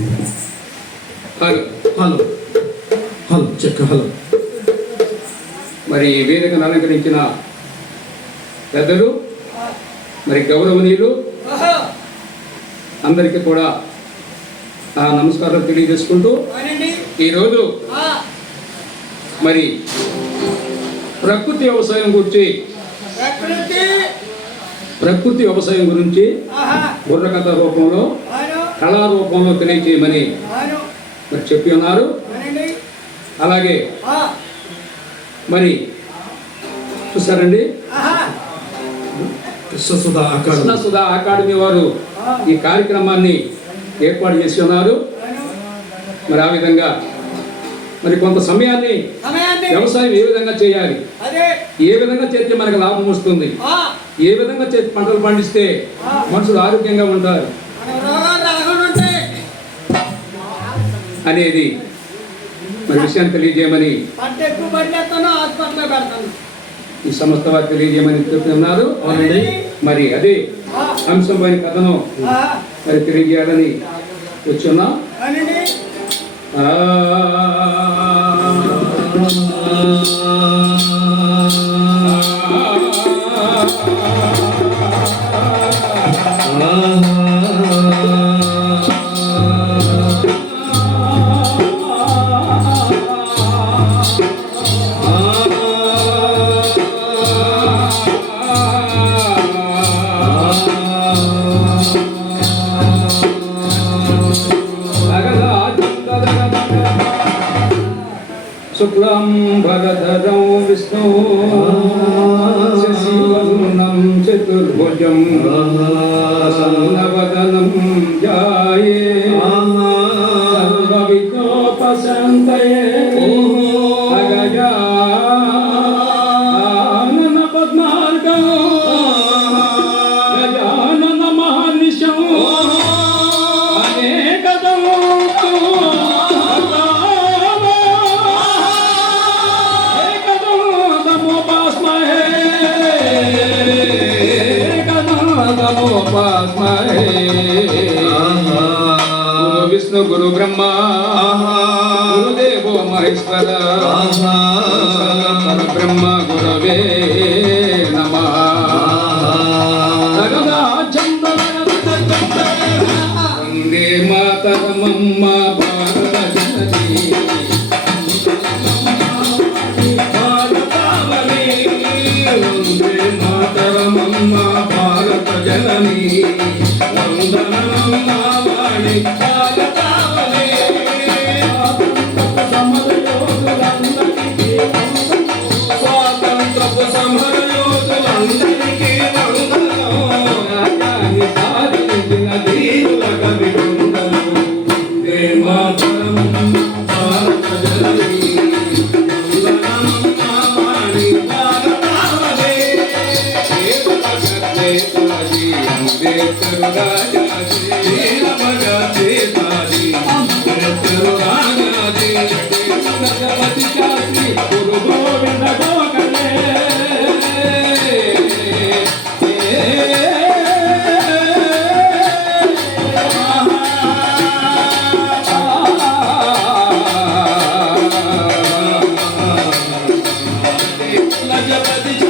Hello hello. Hello check hello. మరి ఈ వేదికను అలంకరించిన పెద్దలు మరి గౌరవనీయులు అందరికీ కూడా ఆ నమస్కారం తెలియజేసుకుంటూ ఈరోజు మరి ప్రకృతి వ్యవసాయం గురించి ప్రకృతి. వ్యవసాయం గురించి బుర్రకథ రూపంలో అవును కళా రూపంలో తెలియజేయమని అవును మరి చెప్పి ఉన్నారు. అలాగే ఆ. మరి చూసారండి? కృష్ణసుధ అకాడమీ. కృష్ణ సుధా అకాడమీ వారు ఈ కార్యక్రమాన్ని ఏర్పాటు చేసి ఉన్నారు. మరి ఆ విధంగా మరి కొంత సమయాన్ని వ్యవసాయం ఏ విధంగా చేయాలి? అదే. ఏ విధంగా చేస్తే మనకు లాభం వస్తుంది? ఆ. ఏ విధంగా పంటలు పండిస్తే మనుషులు ఆరోగ్యంగా ఉంటారు? అనేది మరి విషయాన్ని తెలియజేయమని ఈ సంస్థ వారు తెలియజేయమని చెప్తున్నారు. మరి అదే ఆ, అంశం పైన కథను ఆ, మరి తెలియజేయాలని వచ్చున్నాం. ఆ. శుక్లం భరధరం విష్ణు శశివర్ణం చతుర్భుజం ప్రసన్నవదనం జాయే విష్ణు గురు బ్రహ్మ. గురుదేవో మహేశ్వర. బ్రహ్మ గురవే నమ. వందే మాతరమమ్మ భారత జననీ భారతావని వందే మాతరమమ్మ భారత జననీ వందనమమ్మ వాణి గద్దేతాది అంబేద్కర్ రాజాజీ వీరభగతేతాది అంబేద్కర్ రాజాజీ భగవతి శాస్త్రి గురు గోవింద గోఖలే లజపతి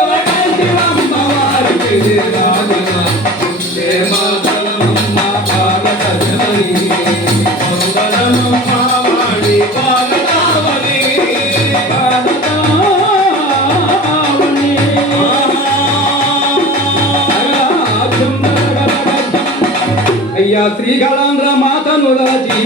అయ్యా శ్రీగళాంధ్ర మాతను రాజీ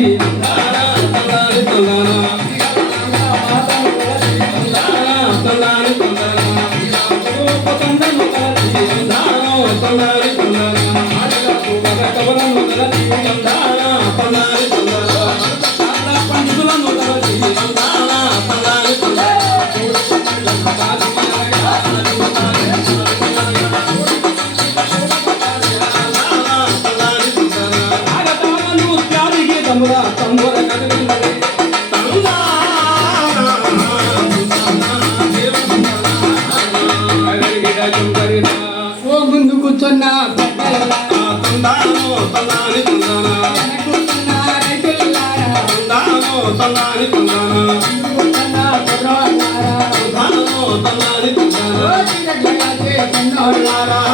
తలారి తుందానా తుందానో తలారి తుందానా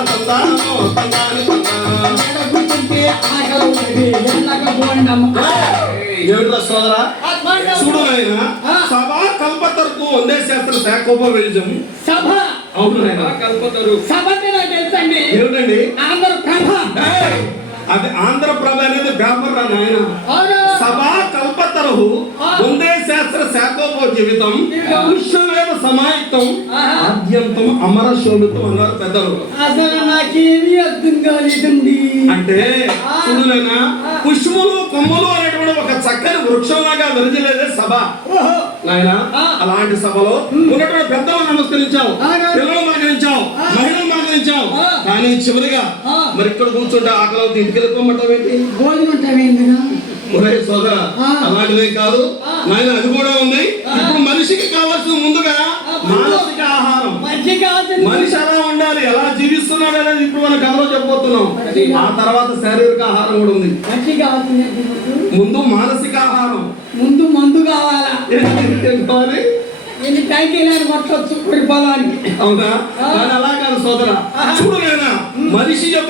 తుందానో తలారి తుందానా ఏమిట్రా సోదరా? చూడు నాయన సభ కల్పతరుకు వందే శాస్త్ర శాఖోపవేజం సభ. అవును నాయన. కల్పతరు. సభ తెలుసండి. ఏమిటండి? ఆంధ్రప్రభ. అది ఆంధ్రప్రభ అనేది బ్రాహ్మణ నాయన. సభా కల్పతరు. వందే శాస్త్ర శాఖోపో జీవితం. విశ్వవేద సమాయుక్తం. ఆద్యంతం అమర శోభితం అన్నారు పెద్దలు అసలు నాకేమీ అర్థం కాలేదండి అంటే ఆ. పుష్పములు కొమ్మలు అనేటువంటి ఒక చక్కని వృక్షంలాగా విరజలేదే సభ ఓహో నాయన. అలాంటి సభలో ఉన్నటువంటి పెద్దలు నమస్కరించావు. పిల్లలు ఆ. మహిళలు ఆ. కానీ చివరిగా. మరి ఇక్కడ కూర్చుంటే ఆకలి అవుతుంది ఇంటికి వెళ్ళిపోమంటావు ఏంటి? భోజనం సోదర. అలాంటిదే కాదు. నాయన అది కూడా ఉంది. ఇప్పుడు మనిషికి కావాల్సిన ముందుగా. మానసిక ఆహారం. మనిషి ఎలా ఉండాలి ఎలా జీవిస్తున్నాడు అనేది ఇప్పుడు మన కథలో చెప్పబోతున్నాం. ఆ తర్వాత శారీరక ఆహారం కూడా ఉంది. ముందు? మానసిక ఆహారం. ముందు మందు కావాలా? కావాలి ఎన్ని టైంకి వెళ్ళాను కొట్టవచ్చు పొడి పొలానికి అవునా? అలా కాదు సోదర. మనిషి యొక్క